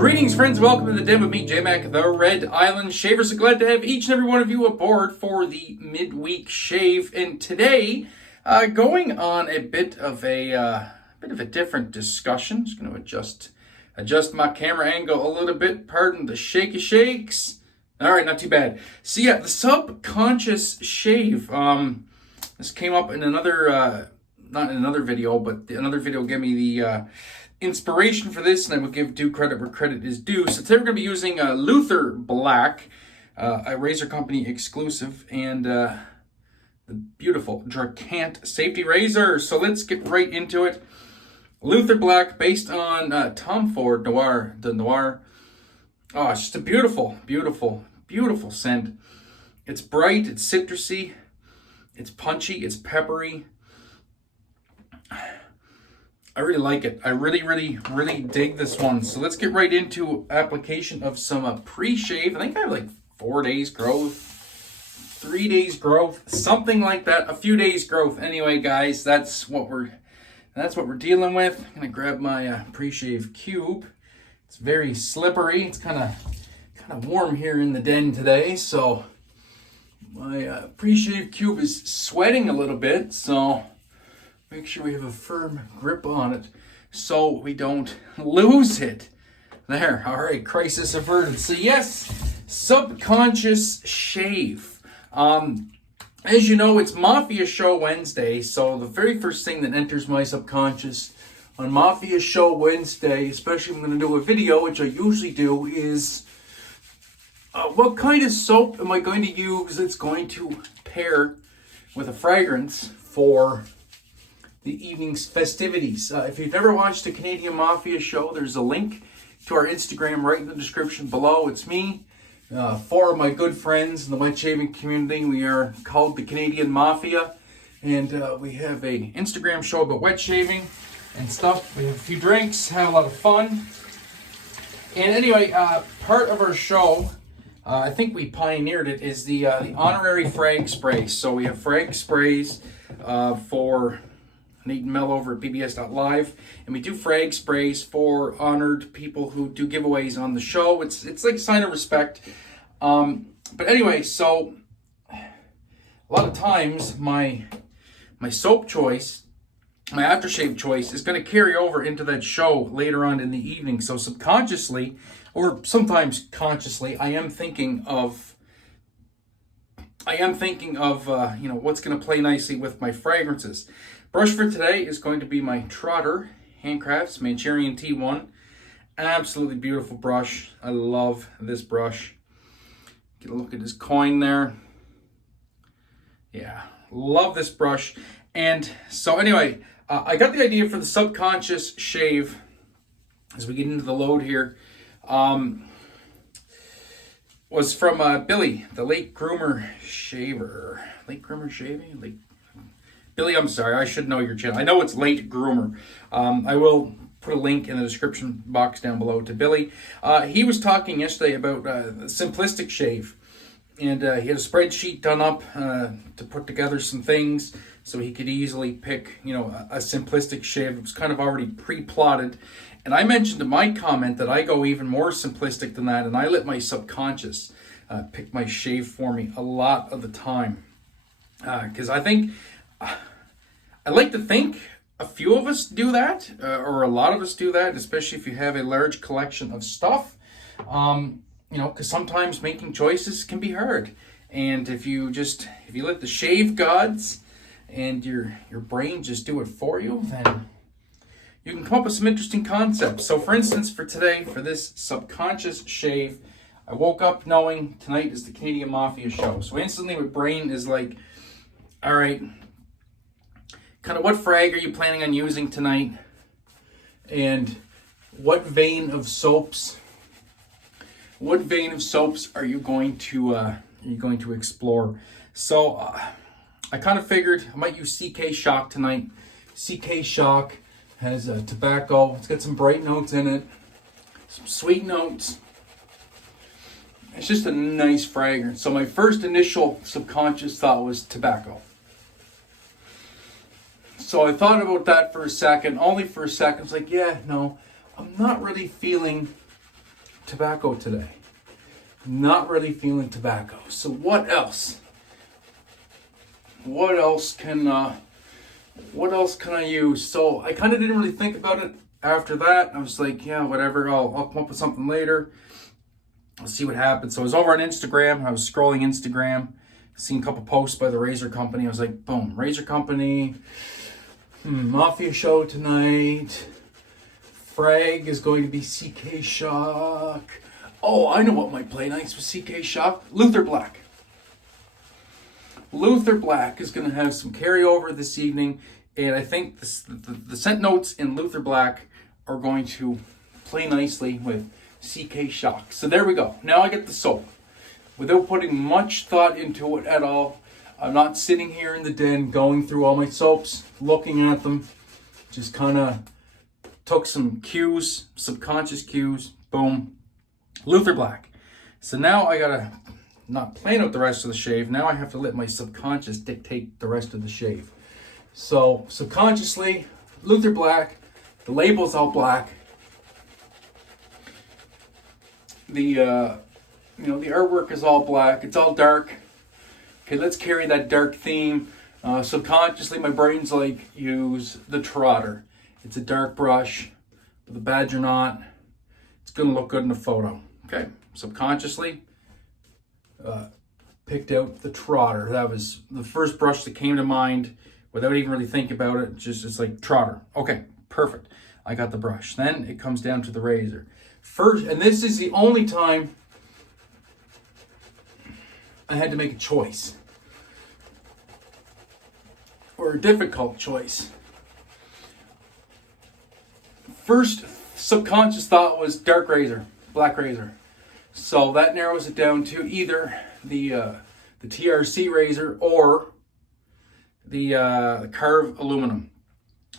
Greetings, friends. Welcome to the den with me, J-Mac, the Red Island Shaver. So glad to have each and every one of you aboard for the midweek shave. And today, going on a bit of a different discussion. Just going to adjust my camera angle a little bit. Pardon the shaky shakes. All right, not too bad. So yeah, the subconscious shave. This came up in another, not in another video, but another video gave me the inspiration for this, and I will give due credit where credit is due. So today we're going to be using Lather Black, a razor company exclusive, and the beautiful Dracant safety razor. So let's get right into it. Lather Black, based on Tom Ford Noir, the Noir. Oh, it's just a beautiful, beautiful, beautiful scent. It's bright, it's citrusy, it's punchy, it's peppery. I really like it. I really dig this one. So let's get right into application of some pre-shave. I think I have like 4 days growth, 3 days growth, something like that. A few days growth. Anyway, guys, that's what we're dealing with. I'm gonna grab my pre-shave cube. It's very slippery. It's kind of warm here in the den today, so my pre-shave cube is sweating a little bit. So make sure we have a firm grip on it so we don't lose it. There, all right, crisis averted. So yes, subconscious shave. As you know, it's Mafia Show Wednesday, so the very first thing that enters my subconscious on Mafia Show Wednesday, especially if I'm going to do a video, which I usually do, is what kind of soap am I going to use that's going to pair with a fragrance for the evening's festivities. If you've never watched the Canadian Mafia Show, there's a link to our Instagram right in the description below. It's me, 4 of my good friends in the wet shaving community. We are called the Canadian Mafia, and we have a Instagram show about wet shaving and stuff. We have a few drinks, had a lot of fun. And anyway, part of our show, I think we pioneered it, is the honorary frag sprays. So we have frag sprays for Nate and Mel over at bbs.live, and we do frag sprays for honored people who do giveaways on the show. It's like a sign of respect. But anyway, so a lot of times my soap choice, my aftershave choice, is going to carry over into that show later on in the evening. So subconsciously, or sometimes consciously, I am thinking of what's going to play nicely with my fragrances. Brush for today is going to be my Trotter Handcrafts Manchurian T1. Absolutely beautiful brush. I love this brush. Get a look at his coin there. Yeah, love this brush. And so anyway, I got the idea for the subconscious shave as we get into the load here. Was from Billy, the late groomer shaver. Late groomer shaving? Billy, I'm sorry, I should know your channel. I know it's Late Groomer. I will put a link in the description box down below to Billy. He was talking yesterday about simplistic shave. And he had a spreadsheet done up to put together some things so he could easily pick, a simplistic shave. It was kind of already pre-plotted. And I mentioned in my comment that I go even more simplistic than that, and I let my subconscious pick my shave for me a lot of the time. Because I think, I like to think a few of us do that, or a lot of us do that, especially if you have a large collection of stuff. Because sometimes making choices can be hard. And if you let the shave gods and your brain just do it for you, then you can come up with some interesting concepts. So for instance, for today, for this subconscious shave, I woke up knowing tonight is the Canadian Mafia Show. So instantly my brain is like, all right, kind of what frag are you planning on using tonight? And what vein of soaps are you going to explore? So I kind of figured I might use CK Shock tonight. CK Shock has tobacco. It's got some bright notes in it, some sweet notes. It's just a nice fragrance. So my first initial subconscious thought was tobacco. So I thought about that for a second, only for a second. I was like, yeah, no, I'm not really feeling tobacco today. Not really feeling tobacco. So what else? What else can I use? So I kind of didn't really think about it after that. I was like, yeah, whatever. I'll come up with something later. I'll see what happens. So I was over on Instagram. I was scrolling Instagram, seen a couple posts by the Razor Company. I was like, boom, Razor Company, Mafia Show tonight. Frag is going to be CK Shock. Oh, I know what might play nice with CK Shock. Luther Black. Luther Black is going to have some carryover this evening. And I think the scent notes in Luther Black are going to play nicely with CK Shock. So there we go. Now I get the soap. Without putting much thought into it at all. I'm not sitting here in the den going through all my soaps, looking at them. Just kind of took some cues, subconscious cues. Boom. Luther Black. So now I gotta not plan out the rest of the shave. Now I have to let my subconscious dictate the rest of the shave. So subconsciously, Luther Black. The label's all black. The the artwork is all black. It's all dark. Okay, let's carry that dark theme. Subconsciously, my brain's like, use the Trotter. It's a dark brush with a badger knot. It's gonna look good in a photo. Okay, subconsciously picked out the Trotter. That was the first brush that came to mind without even really thinking about it. It's like Trotter. Okay, perfect. I got the brush. Then it comes down to the razor. First, and this is the only time I had to make a choice. Or a difficult choice. First subconscious thought was dark razor, black razor. So that narrows it down to either the TRC razor or the Carve aluminum.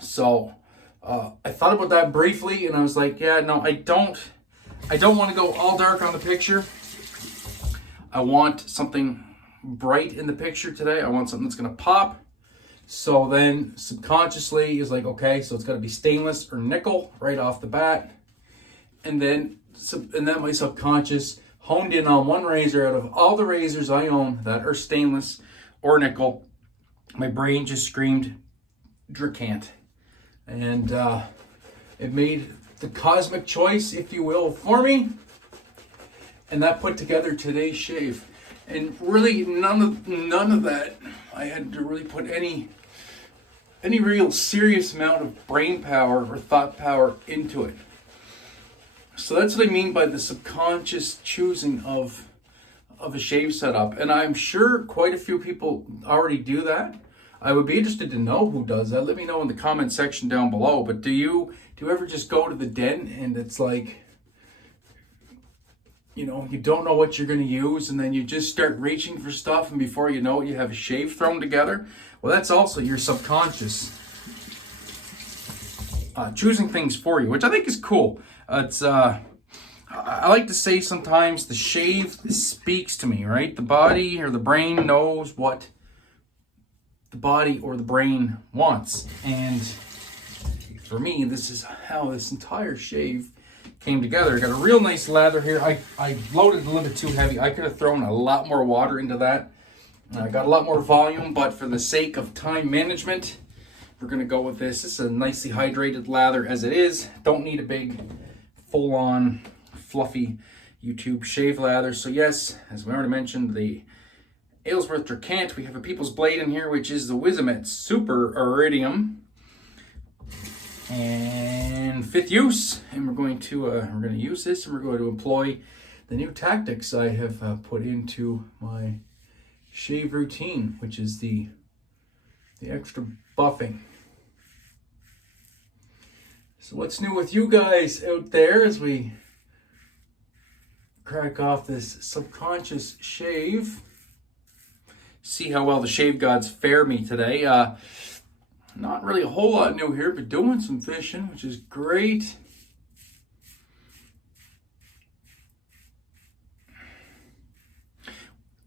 So I thought about that briefly, and I was like, yeah, no, I don't want to go all dark on the picture. I want something bright in the picture today. I want something that's going to pop. So then subconsciously is like, okay, so it's got to be stainless or nickel right off the bat. And then my subconscious honed in on one razor out of all the razors I own that are stainless or nickel. My brain just screamed Dracant. And it made the cosmic choice, if you will, for me. And that put together today's shave. And really none of that, I had to really put any real serious amount of brain power or thought power into it. So that's what I mean by the subconscious choosing of a shave setup. And I'm sure quite a few people already do that. I would be interested to know who does that. Let me know in the comment section down below. But do you ever just go to the den and it's like, you don't know what you're going to use, and then you just start reaching for stuff, and before you know it, you have a shave thrown together? Well, that's also your subconscious choosing things for you, which I think is cool. It's I like to say sometimes the shave speaks to me, right? The body or the brain knows what the body or the brain wants. And for me, this is how this entire shave came together. I got a real nice lather here. I loaded a little bit too heavy. I could have thrown a lot more water into that. I got a lot more volume, but for the sake of time management, we're going to go with this. This is a nicely hydrated lather as it is. Don't need a big, full-on, fluffy YouTube shave lather. So yes, as we already mentioned, the Aylesworth Dracant. We have a People's Blade in here, which is the Wizamet Super Iridium. And fifth use, and we're going to use this, and we're going to employ the new tactics I have put into my shave routine, which is the extra buffing. So what's new with you guys out there as we crack off this subconscious shave? See how well the shave gods fare me today. Not really a whole lot new here, but doing some fishing, which is great.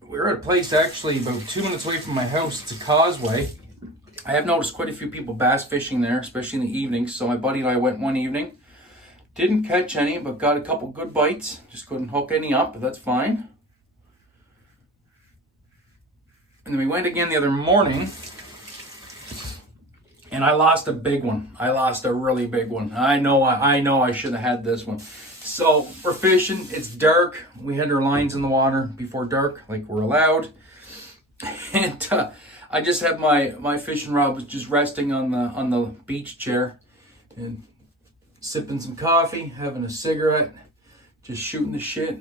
We're at a place actually about 2 minutes away from my house. It's a causeway. I have noticed quite a few people bass fishing there, especially in the evenings. So my buddy and I went one evening, Didn't catch any, but got a couple good bites. Just couldn't hook any up, but that's fine. And then we went again the other morning, and I lost a big one. I lost a really big one. I know I should have had this one. So we're fishing. It's dark. We had our lines in the water before dark, like we're allowed. And I just had my fishing rod was just resting on the beach chair, and sipping some coffee, having a cigarette, just shooting the shit.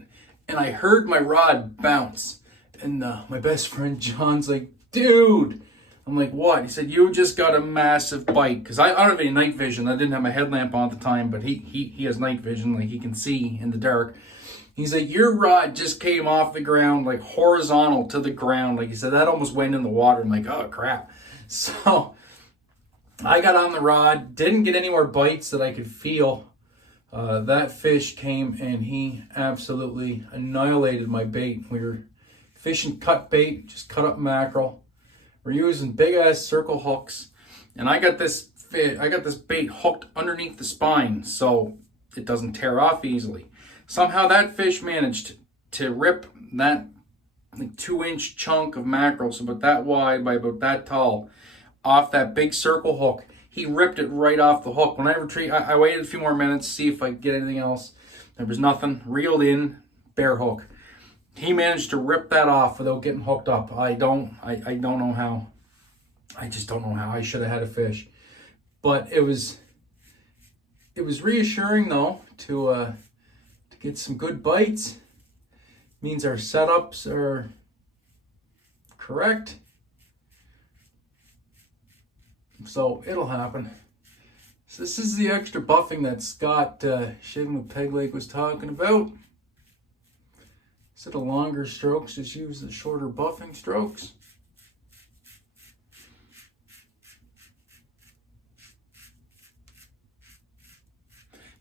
And I heard my rod bounce. And my best friend John's like, dude. I'm like, what? He said, you just got a massive bite. Because I don't have any night vision. I didn't have my headlamp on at the time, but he has night vision. Like, he can see in the dark. He's like, your rod just came off the ground, like horizontal to the ground. Like he said, that almost went in the water. I'm like, oh, crap. So I got on the rod, didn't get any more bites that I could feel. That fish came and he absolutely annihilated my bait. We were fishing cut bait, just cut up mackerel. We're using big ass circle hooks, and I got this bait hooked underneath the spine so it doesn't tear off easily. Somehow that fish managed to rip that like 2-inch chunk of mackerel, so about that wide by about that tall, off that big circle hook. He ripped it right off the hook. When I retrieved, I waited a few more minutes to see if I could get anything else. There was nothing. Reeled in, bare hook. He managed to rip that off without getting hooked up. I don't know how. I just don't know how. I should have had a fish. But it was reassuring though to get some good bites. Means our setups are correct. So it'll happen. So this is the extra buffing that Scott Shaving with Peg Leg was talking about. Instead of longer strokes, just use the shorter buffing strokes.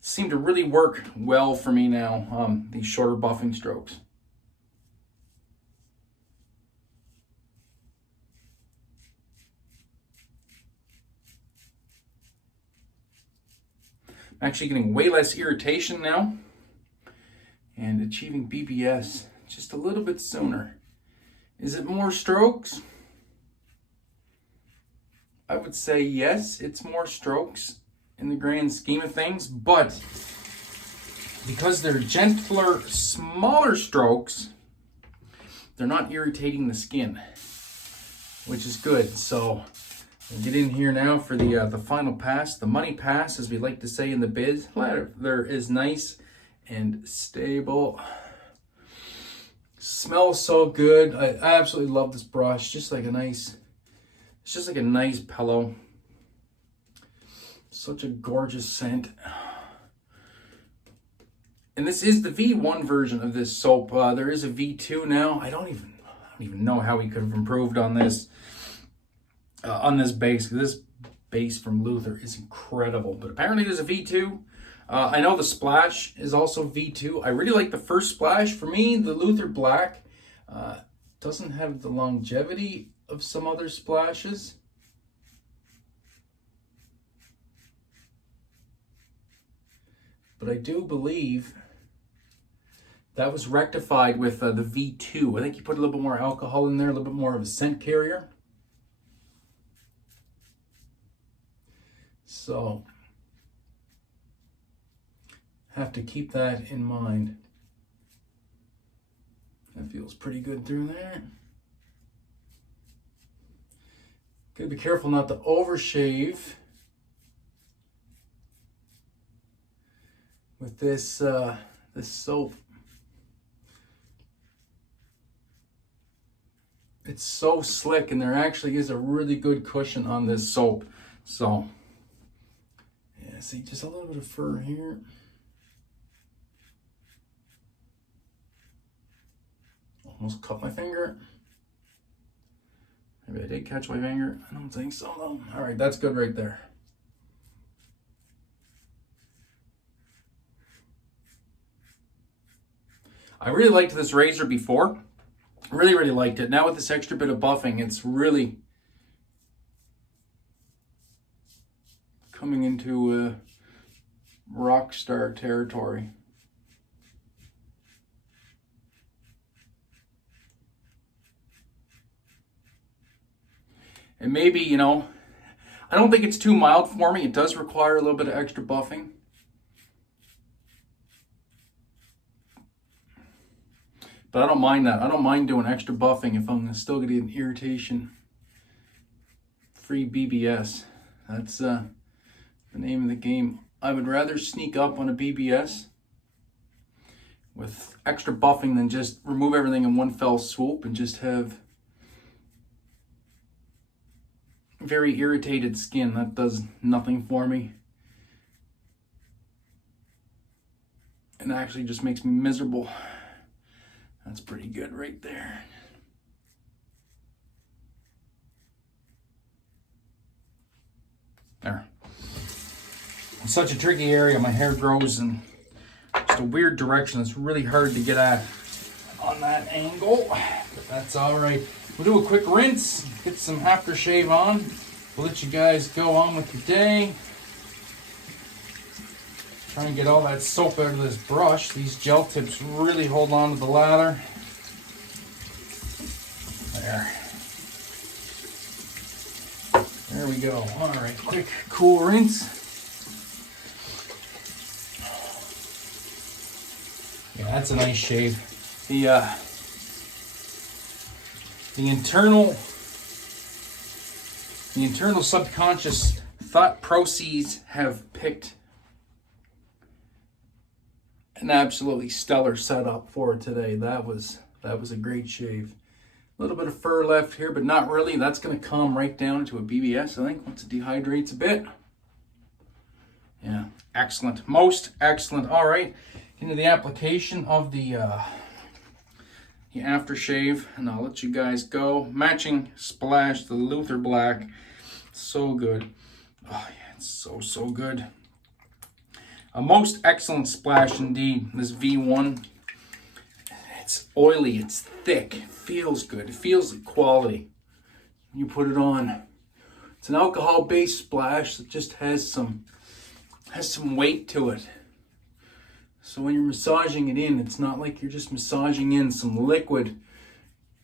Seem to really work well for me now, these shorter buffing strokes. I'm actually getting way less irritation now and achieving BBS just a little bit sooner. Is it more strokes? I would say yes, it's more strokes in the grand scheme of things, but because they're gentler, smaller strokes, they're not irritating the skin, which is good. So we'll get in here now for the final pass, the money pass, as we like to say in the biz. Lather is nice and stable. Smells so good. I absolutely love this brush. It's just like a nice pillow. Such a gorgeous scent. And this is the V1 version of this soap. There is a V2 now. I don't even know how we could have improved on this. On this base. This base from Lather is incredible. But apparently there's a V2. I know the splash is also V2. I really like the first splash. For me, the Lather Black doesn't have the longevity of some other splashes. But I do believe that was rectified with the V2. I think you put a little bit more alcohol in there, a little bit more of a scent carrier. So, have to keep that in mind. That feels pretty good through there. Gotta be careful not to overshave with this this soap. It's so slick, and there actually is a really good cushion on this soap. So, yeah, see, just a little bit of fur here. Almost cut my finger. Maybe I did catch my finger. I don't think so, though. All right, that's good right there. I really liked this razor before. Really, really liked it. Now with this extra bit of buffing, it's really coming into rock star territory. And maybe, you know, I don't think it's too mild for me. It does require a little bit of extra buffing. But I don't mind that. I don't mind doing extra buffing if I'm still getting an irritation. Free BBS. That's the name of the game. I would rather sneak up on a BBS with extra buffing than just remove everything in one fell swoop and just have very irritated skin. That does nothing for me. And actually just makes me miserable. That's pretty good right there. There. It's such a tricky area. My hair grows in just a weird direction. It's really hard to get at on that angle, but that's all right. We'll do a quick rinse, get some aftershave on. We'll let you guys go on with your day. Try and get all that soap out of this brush. These gel tips really hold on to the lather. There we go. All right, quick cool rinse. Yeah, that's a nice shave. The internal subconscious thought processes have picked an absolutely stellar setup for today. That was a great shave. A little bit of fur left here, but not really. That's going to calm right down into a BBS, I think, once it dehydrates a bit. Yeah, excellent. Most excellent. All right, into the application of the aftershave, and I'll let you guys go. Matching splash, the Lather Black. So good. Oh, yeah, it's so good. A most excellent splash indeed. This V1. It's oily, it's thick, it feels good, it feels like quality. You put it on. It's an alcohol-based splash that just has some weight to it. So when you're massaging it in, it's not like you're just massaging in some liquid,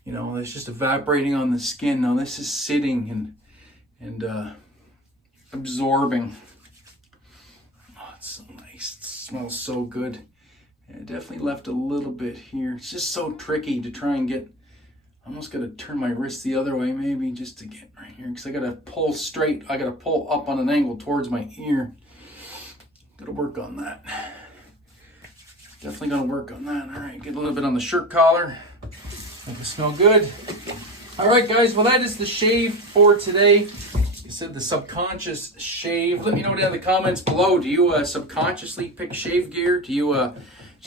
you know, that's just evaporating on the skin. No, this is sitting and absorbing. Oh, it's so nice. It smells so good. And it definitely left a little bit here. It's just so tricky to try and get. I almost got to turn my wrist the other way maybe just to get right here, because I got to pull straight. I got to pull up on an angle towards my ear. Got to work on that. Definitely got to work on that. All right, get a little bit on the shirt collar. Make it smell good. All right, guys. Well, that is the shave for today. You said the subconscious shave. Let me know down in the comments below. Do you subconsciously pick shave gear? Do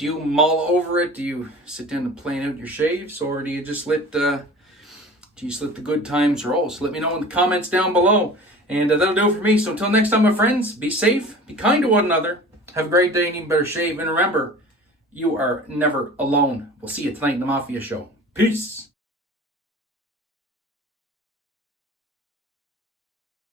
you mull over it? Do you sit down and plan out your shaves, or do you just let the good times roll? So let me know in the comments down below, and that'll do it for me. So until next time, my friends, be safe, be kind to one another, have a great day, and even better shave, and remember, you are never alone. We'll see you tonight in the Mafia Show. Peace.